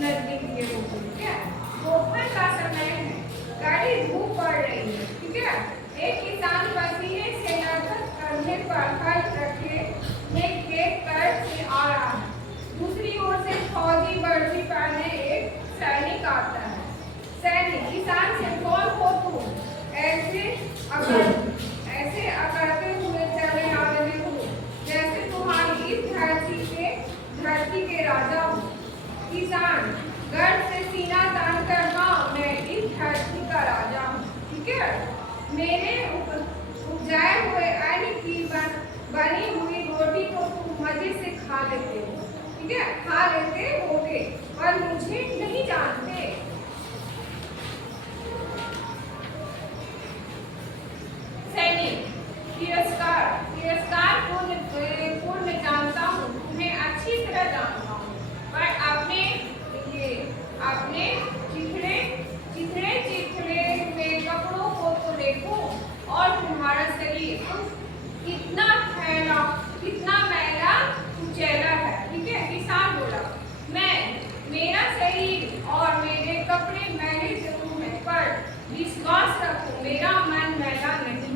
नजदीक ये होगी। ठीक है, दोपहर का समय है, कड़ी धूप पड़ रही है। ठीक है, एक किसान पसीने से लथपथ कंधे पर हल रखे एक खेत पर से आ रहा है। दूसरी ओर से फौजी वर्दी पहने एक सैनिक आता है। सैनिक किसान से कौन हो तुम? ऐसे अकड़ते हुए चले आ रहे हो जैसे तुम्हारी इस धरती के राजा हो। किसान गर्व से सीना तान कर, हाँ मैं इस धरती का राजा हूँ। ठीक है, मेरे उपजाए हुए अन्न की बनी हुई रोटी को तुम मजे से खा लेते हो। ठीक है, खा लेते होगे पर मुझे नहीं जानते। सैनिक तिरस्कार पूर्ण जानता हूँ, तुम्हें अच्छी तरह जानता हूँ, पर अपने चिथड़े हुए कपड़ों को तो देखो और तुम्हारा शरीर कितना मैला कुचैला है। ठीक है, किसान बोला, मेरा शरीर और मेरे कपड़े मैले जरूर हैं, पर विश्वास रखो मेरा मन मैला नहीं।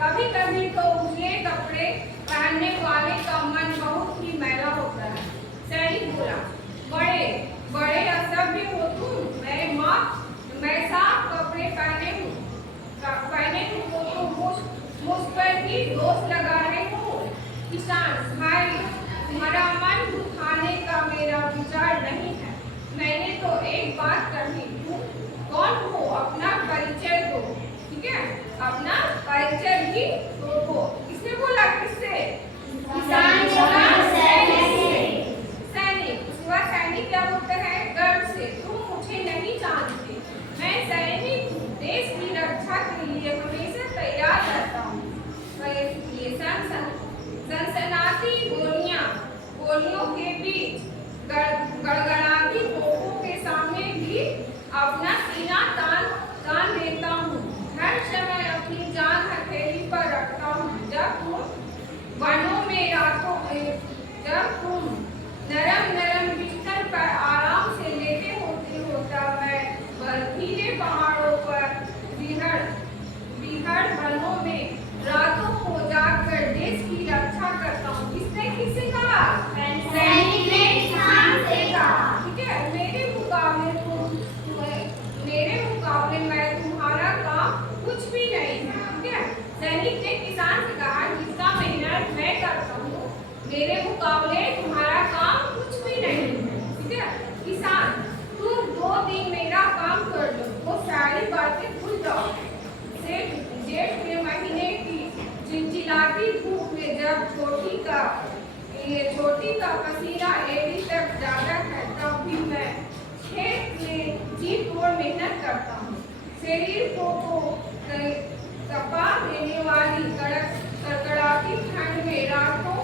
कभी कभी तो उजले कपड़े पहनने वाले का मन बहुत ही मैला होता है। सैनिक बोला, बड़े असभ्य हो तुम। मैं साफ कपड़े पहने हूँ तो मुझ पर ही दोष लगा रहे हो। किसान भाई, तुम्हारा मन दुखाने का मेरा विचार नहीं है। मैंने तो एक बात कही, तुम कौन हो अपना परिचय दो। ठीक है, अपना परिचय भी दो। किसने बोला? किससे? किसान बोला सैनिक। उसके बाद सैनिक क्या बोलते हैं? गर्व से, तुम मुझे नहीं जानते, मैं सैनिक हूँ, देश की रक्षा के लिए हमेशा तैयार रहता हूँ। ये सनसनाती गोलियों के बीच गड़गड़ाती तोपों के सामने भी अपना सीना तान देता हूँ। हर समय अपनी जान हथेली पर रखता हूँ। जब तुम वनों में जब तुम नरम बिस्तर पर आराम से लेटे होते हो, तब मैं बर्फीले पहाड़ों पर बिहड़ वनों में रातों को जागकर देश की रक्षा करता हूँ। किसने किससे कहा? सैनिक ने किसान से कहा। ठीक है, मेरे मुकाबले मैं तुम्हारा काम कुछ भी नहीं है। ठीक है, सैनिक ने किसान से कहा, जितना मेहनत मैं करता हूँ मेरे मुकाबले तुम्हारा काम कुछ भी नहीं है। ठीक है, किसान, तुम 2 दिन मेरा काम कर लो, वो सारी बातें भूल जाओ। जेठ के महीने की चिलचिलाती धूप में जब छोटी का पसीना एड़ी तक जाता है, तब भी मैं खेत में जी तोड़ मेहनत करता हूँ। शरीर को तपा देने वाली कड़कड़ाती ठंड में रातों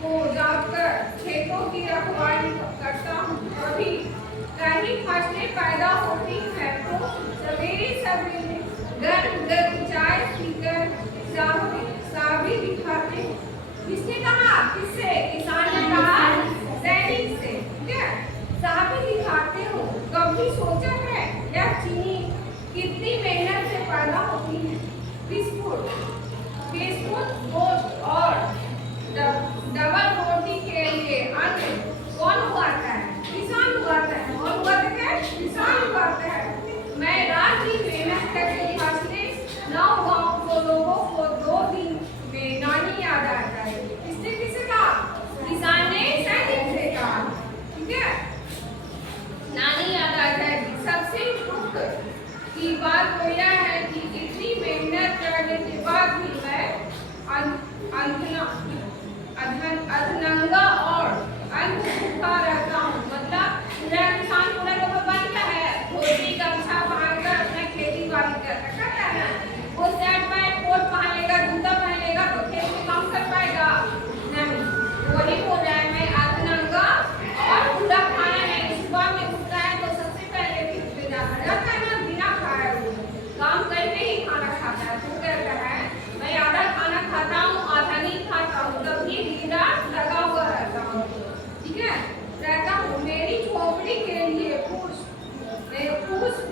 को जागकर खेतों की रखवाली करता हूँ। कहीं फसलें पैदा होती हैं तो सवेरे गर्म चाय पीकर साबी दिखाते हैं। किसने कहा? किससे? किसान ने कहा सैनिक से। ठीक है, साबी दिखाते हो। कभी सोचा है यह चीनी कितनी मेहनत से पैदा होती है? बिस्कुट गोश्त और डबल रोटी के लिए अन्न कौन उगाता है? किसान उगाता है। कौन उगाता है? किसान उगाता है। मैं रात दिन मेहनत करके फसलें न उगाऊं तो लोगों को 2 दिन में नानी याद आ जाएगी। किसने किसे कहा? किसान ने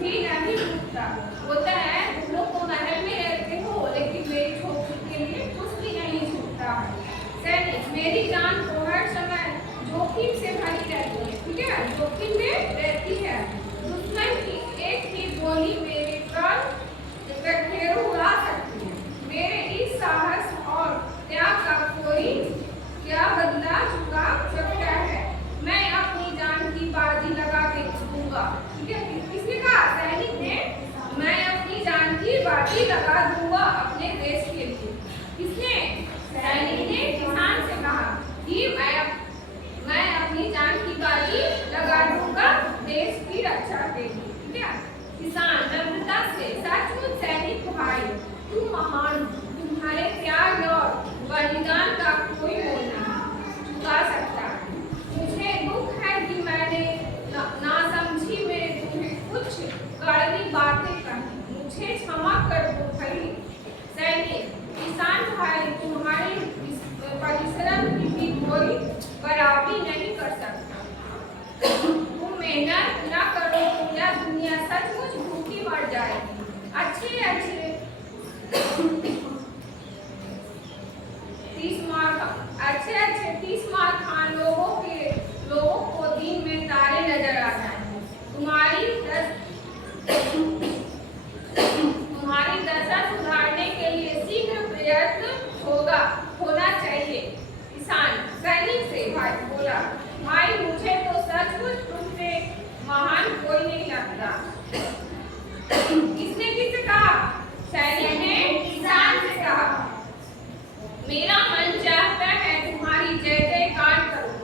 भी नहीं छूटता। होता है तुम लोग तो महल में रहते हो, लेकिन मेरी छोकरी के लिए कुछ भी नहीं छूटता है। सैनिक, मेरी जान तो हर समय जोखिम से भरी रहती है, ठीक है, जोखिम में रहती है। दुश्मन की एक ही गोली मेरे प्राण कठेरू उड़ा सकती है। मेरे इस साहस और त्याग का कोई क्या बदला चुका सकता है? मैं अपनी जान की बाजी लगा के दूंगा, ठीक है। किसने कहा? सैनिक ने। मैं अपनी जान की बाजी लगा दूंगा अपने देश के लिए। किसने? सैनिक ने किसान से कहा कि मैं अपनी जान की बाजी लगा दूंगा देश की रक्षा के लिए, ठीक है। किसान नम्रता से, सचमुच सैनिक भाई तुम महान, तुम्हारे त्याग और बलिदान का कोई मोल नहीं चुका सकता। मुझे दुख है कि मैंने नासमझी में तुम्हें कुछ कड़वी बातें कही, मुझे क्षमा कर दो भाई। सैनिक, किसान भाई तुम्हारे परिश्रम की भी कोई बराबरी नहीं कर सकता। तुम मेहनत न करो तो यह दुनिया सचमुच भूखी मर जाएगी। अच्छे अच्छे 30 मार खान लोगों को दिन में तारे नजर आ जाएंगे। तुम्हारी दशा सुधारने के लिए शीघ्र प्रयत्न होना चाहिए। किसान सैनिक से भाई बोला, भाई मुझे तो सचमुच तुमसे महान कोई नहीं लगता। किसने कहा? सैनिक ने किसान से कहा, मेरा मन चाहता है तुम्हारी जय जयकार करूं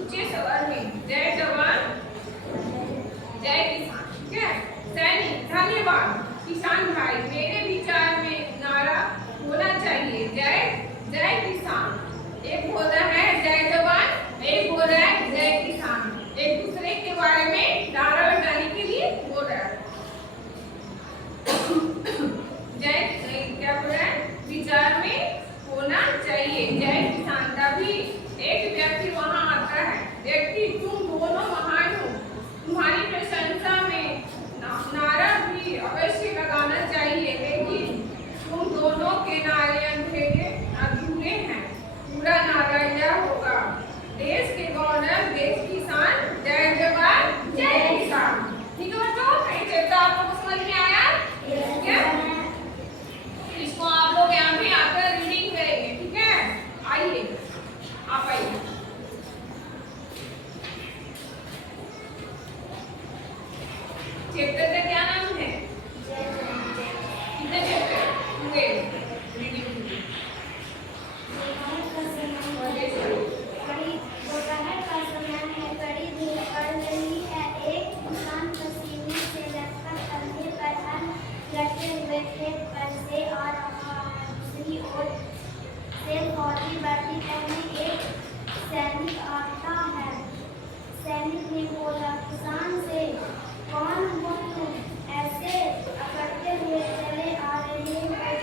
ऊंचे स्वर में, जय जवान जय किसान, ठीक है। सैनिक, धन्यवाद। किसान भाई, मेरे विचार में नारा होना चाहिए जय जय किसान। एक बोल रहा है जय जवान, एक बोल रहा है जय किसान, एक दूसरे के बारे में नारा लगाने के लिए बोल रहा है। क्या बोल रहा है? विचार में होना चाहिए जय किसान। तभी एक व्यक्ति वहां आता है। व्यक्ति, तुम दोनों महान हो, तुम्हारी प्रशंसा में नारा भी अवश्य लगाना चाहिए, लेकिन तुम दोनों के नारे अधूरे हैं। पूरा नारा यह होगा, देश के गौरव देश किसान, जय जवान जय किसान। ठीक है बच्चों, चैप्टर आप लोग समझ में आया? क्या इसको आप लोग यहाँ पे आकर रीडिंग करेंगे, ठीक है। आइए, आप आइए। चैप्टर का क्या नाम है? कितने चैप्टर होंगे रीडिंग? दोपहर का समय है, कड़ी धूप पड़ रही है। एक किसान पसीने से लथपथ कंधे पर हल लटके हुए खेत पर से आ रहा है। दूसरी ओर से फौजी वर्दी पहने एक सैनिक आता है। सैनिक ने बोला, किसान से, कौन हो तुम? ऐसे अकड़ते हुए चले आ रहे हो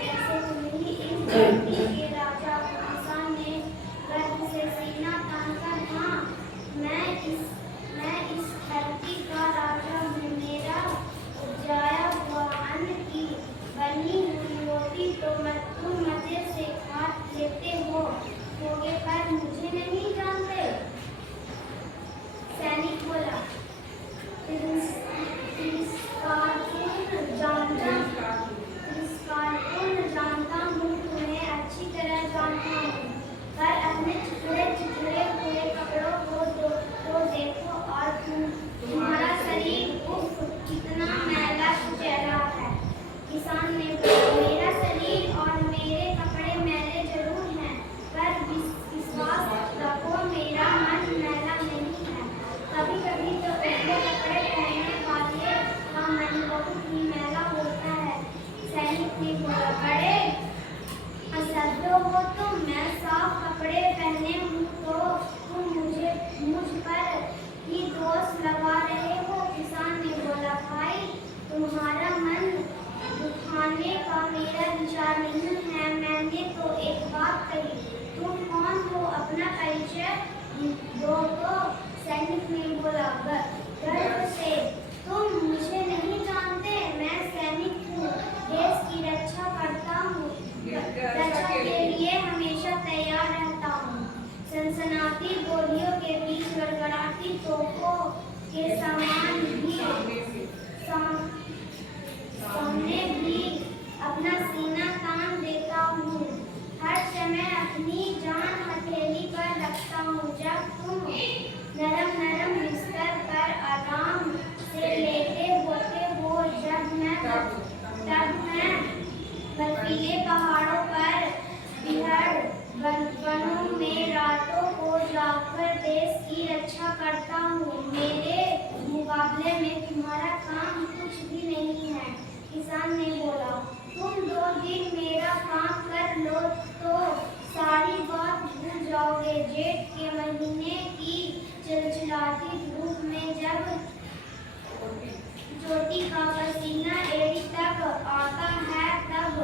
जैसे तुम ही इस धरती के राजा हो। किसान ने गर्व से सीना तानकर, हाँ, मैं इस धरती का राजा हूँ। मेरा उपजाया हुआ अन्न की बनी हुई रोटी तो तुम मजे से खा लेते होगे, पर मुझे नहीं जानते। सैनिक बोला, जानता हूँ, तुम्हें अच्छी तरह जानता हूँ, पर अपने चिथड़े हुए कपड़ों को तो देखो और तुम्हारा शरीर उफ कितना मैला कुचैला है। किसान ने बोला, मेरा शरीर और मेरे कपड़े मैले जरूर हैं, पर विश्वास रखो मेरा मन मैला नहीं है। कभी कभी तो पहले कपड़े पहनने वाले का मन बहुत ही मैला होता है। सैनिक ने बोला, बड़े असभ्य हो तुम। मैं साफ कपड़े पहने हूँ तो तुम मुझ पर ही दोष लगा रहे हो। किसान ने बोला, भाई तुम्हारा मन दुखाने का मेरा विचार नहीं है। मैंने तो एक बात कही, तुम कौन हो, अपना परिचय दो तो। सैनिक ने बोला, गर्व से, तुम तोपों के सामने भी अपना सीना तान देता हूँ। हर समय अपनी जान हथेली पर रखता हूँ। जब तुम नरम नरम बिस्तर पर आराम से लेटे होते हो, तब मैं बर्फीले पहाड़ों पर वनों में रातों को जाकर देश की रक्षा करता हूँ। मेरे मुकाबले में तुम्हारा काम कुछ भी नहीं है। किसान ने बोला, तुम 2 दिन मेरा काम कर लो तो सारी बात भूल जाओगे। जेठ के महीने की चिलचिलाती धूप में जब चोटी का पसीना एड़ी तक आता है, तब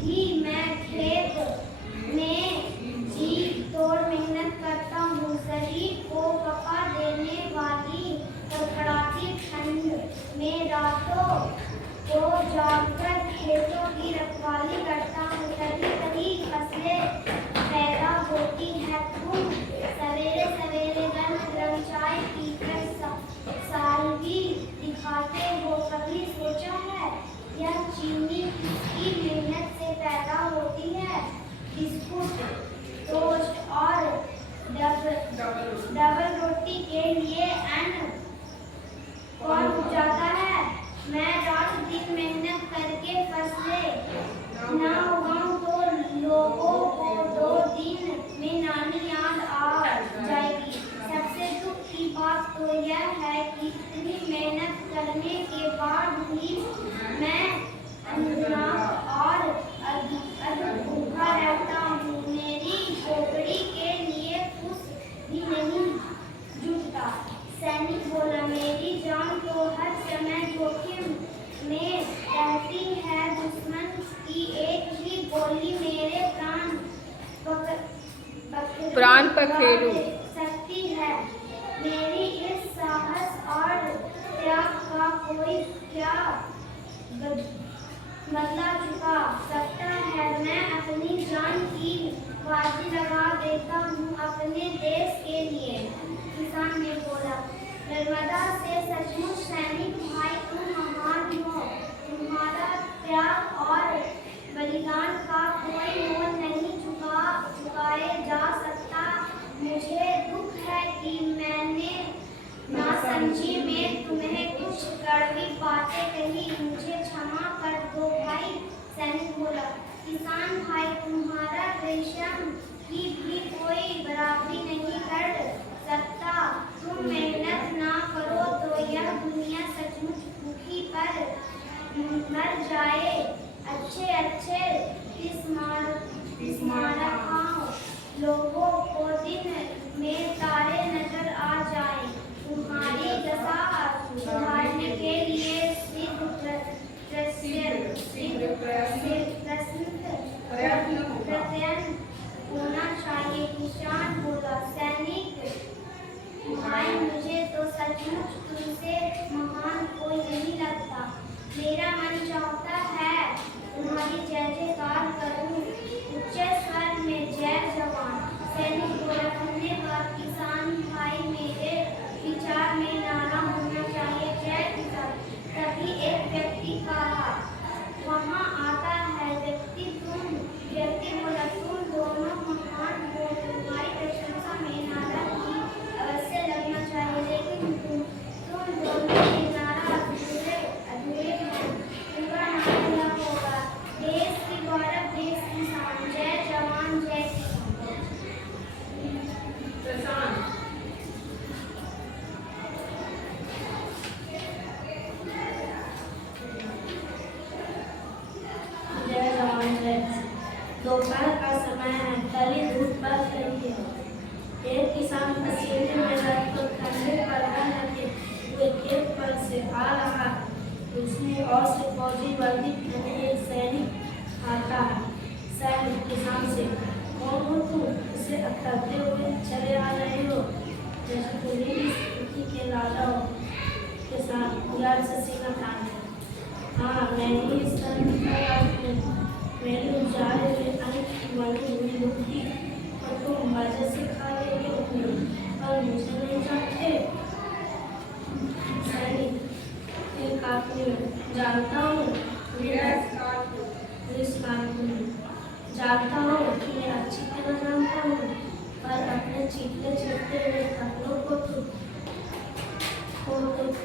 भी मैं खेत में जी तोड़ मेहनत करता हूँ। शरीर को पका देने वाली कड़कड़ाती ठंड में रातों को जागकर खेतों की रखवाली करता हूँ। कभी कभी फसलें पैदा होती है, तुम सवेरे सवेरे गर्म चाय पीकर सालगी दिखाते हो। कभी सोचा है यह चीनी किसकी मेहनत से पैदा होती है? बिस्कुट, टोस्ट और डबल रोटी के लिए अन्न कौन उपजाता है? मैं रात दिन मेहनत करके फसलें ना उगाऊं तो लोगों को 2 दिन में नानी याद आ जाएगी। सबसे दुख की बात तो यह है कि इतनी मेहनत करने के बाद भी मैं अंधा और भूखा रहता हूँ। मेरी खोपड़ी के लिए कुछ भी नहीं जुटता। सैनिक बोला, मेरी जान तो हर समय जोखिम में रहती है। दुश्मन की एक ही गोली मेरे प्राण पखेरु सकती है। मेरी इस साहस और त्याग का कोई क्या बदला चुका सकता है? मैं अपनी जान की बाजी लगा देता हूँ अपने देश के लिए। किसान ने बोला, नर्मदा से सचमुच सैनिक भाई तुम महान हो। तुम्हारा त्याग और बलिदान का कोई मोल नहीं चुकाए जा सकता। मुझे दुख है कि मैंने नासमझी में तुम्हें कुछ कड़वी बातें कही। मुझे क्षमा कर दो भाई। सैनिक बोला, किसान भाई तुम्हारा रेशम की भी कोई बराबरी नहीं कर सकता। तुम मेहनत ना करो तो यह दुनिया सचमुच भूखी पर मर जाए। अच्छे स्मारक लोगों को दिन में तारे नजर आ जाए। तुम्हारी दशा सुधारने के लिए प्रयत्न होना चाहिए। किसान बोला, सैनिक जानता हूँ मेरा स्टार्ट हो। जानता हूँ कि मैं अच्छी तरह जानता हूँ, पर अपने चीखते चीखते हुए कपड़ों को तो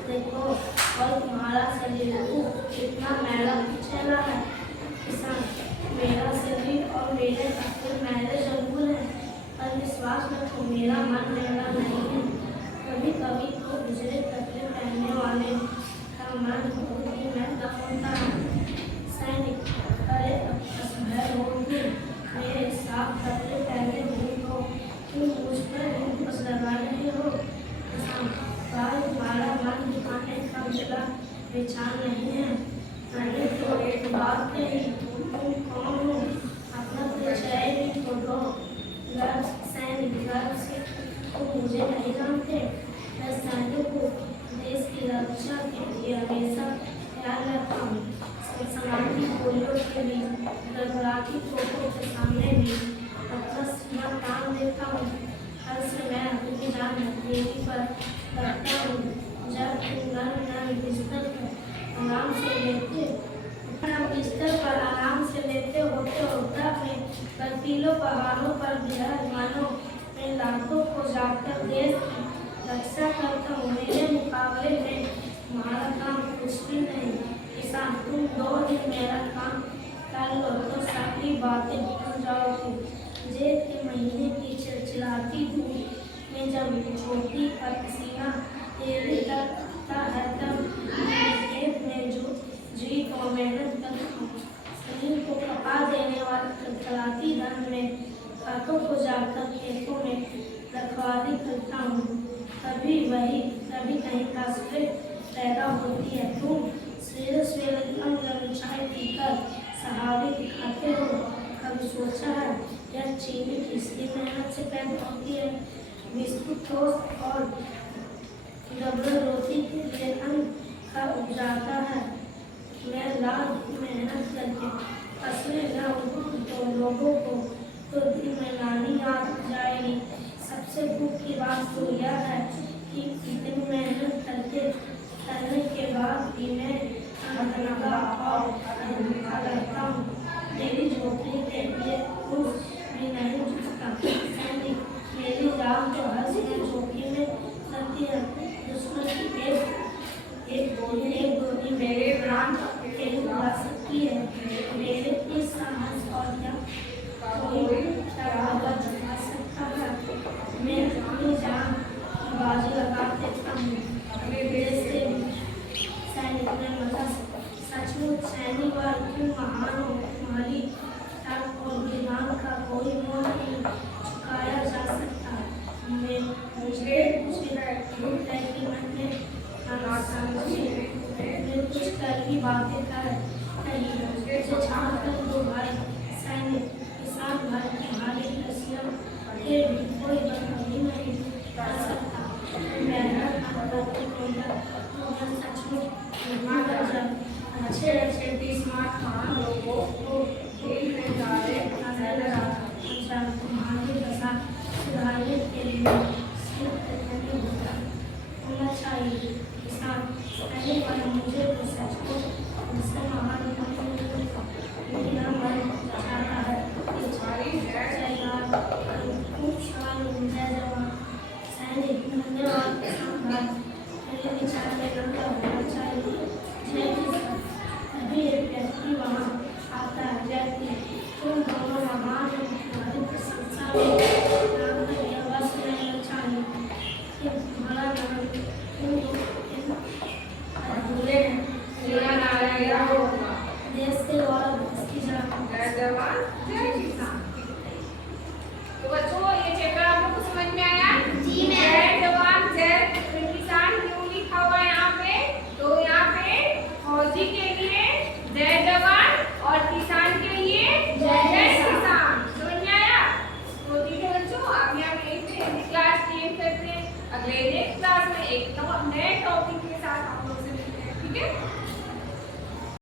देखो और तुम्हारा शरीर कितना मैला कुचैला है। किसान, मेरा शरीर और मेरे कपड़े मैले जरूर हैं, पर विश्वास रखो मेरा मन मैला नहीं है। कभी कभी तो गुजरे कपड़े पहनने वाले का मन बहुत ही महंगा होता है। सैनिक, अरे असभ्य लोग भी मेरे साफ कपड़े पहने हुए हो, तुम मुझ पर बस लगा रहे हो। किसान, पर तुम्हारा मन दिखाने का मेरा विचार नहीं है। मैंने तो एक बात कही, तुम कौन हो, अपना परिचय भी तो दो। सैनिक, गर्व से तुम मुझे नहीं जानते। मैं सैनिक हूँ, देश की रक्षा के लिए हमेशा ख्याल रखता हूँ। सलामी गोलियों के बीच, गड़गड़ाती तोपों के सामने भी अपना सीना तान देता हूँ। हर से मैं अपनी जान हथेली पर रखता हूँ। जब तुम नर्म बिस्तर पर आराम से लेते होते में बर्फीलों पहाड़ों पर विराजमानों में लाखों को जाकर देश की रक्षा करता हूँ। मेरे मुकाबले में तुम्हारा काम कुछ भी नहीं। किसान, तुम 2 दिन मेरा काम कर लो तो सारी बातें भूल जाओगे। जेठ के महीने की चिलचिलाती धूप में जब छोटी का पसीना तेरे लगता है, तब खेत में जो जी को मेहनत करता हूँ। शरीर को कपा देने वाली खलाती धन में हाथों को जाकर खेतों में रखवाली करता हूँ। कभी कहीं कास्टें पैदा होती है। तुम सवेरे गरम चाय पीकर सहारे दिखाते हो। कभी सोचा है यह चीनी किसकी मेहनत से पैदा होती है? बिस्कुट, टोस्ट और डबल रोटी के लिए अन्न का उपजाता है। मैं रात मेहनत करके फसलें न उगूं तो लोगों को तो दिन में लानी याद जाएगी। सबसे दुख की बात तो यह है कि इतनी मेहनत करने के बाद भी मैं नंगा और भूखा रहता हूँ। मेरी झोपड़ी के लिए कुछ भी नहीं झुकता। सैनिक, मेरी जान तो हर समय जोखिम में रहती है। दुश्मन की एक गोली मेरे प्राण के उड़ा सकती है। मेरे इस साहस और क्या कोई क्या जमा सकता है? मैं अपनी जान की बाजी लगा देता हूँ अपने देश से। सैनिक, मैं मतलब सचमुच सैनिक और तुम महान हो। तुम्हारी तर्क और विधान का कोई मोल नहीं चुकाया जा सकता। मुझे दुख है कि मैंने कुछ कड़वी बातें कही। मुझे क्षमा कर दो भाई। सैनिक, किसान भाई, तुम्हारी नसीहत के भी कोई बदलाव नहीं कर सकता। अच्छे स्मार्ट खान लोगों को खेल में डाले नजर आता। तुम्हारी दशा सुधारने के लिए होना चाहिए। किसान, पहले पर मुझे तो सच को मुझसे महान मेरा मन चाहता है कि जय जवान। सैनिक, धन्यवाद। किसान भाई, मेरे विचार में नंगा होना चाहिए। जय किसान। अभी एक व्यक्ति वहाँ आता है। व्यक्ति, तुम दोनों महान हो, तुम्हारी प्रशंसा में नाम का यह बस नहीं चाहिए कि तुम्हारा नाम तुम अधूरे हैं। मेरा नारायण होगा। देश के गौरव, देश की जान। जय जवान, जय किसान। तो बच्चों, ये चैप्टर आप लोग को समझ में आया? जी मैम। जय जवान जय किसान क्यों लिखा हुआ है यहाँ पे? तो यहाँ पे फौजी के लिए जय जवान और किसान के लिए जय किसान। समझ में आया? तो ठीक है बच्चों, आप यहाँ पे क्लास चेंज करते हैं। अगले नेक्स्ट क्लास में एक नए टॉपिक के साथ हम लोग से मिलते हैं। ठीक है?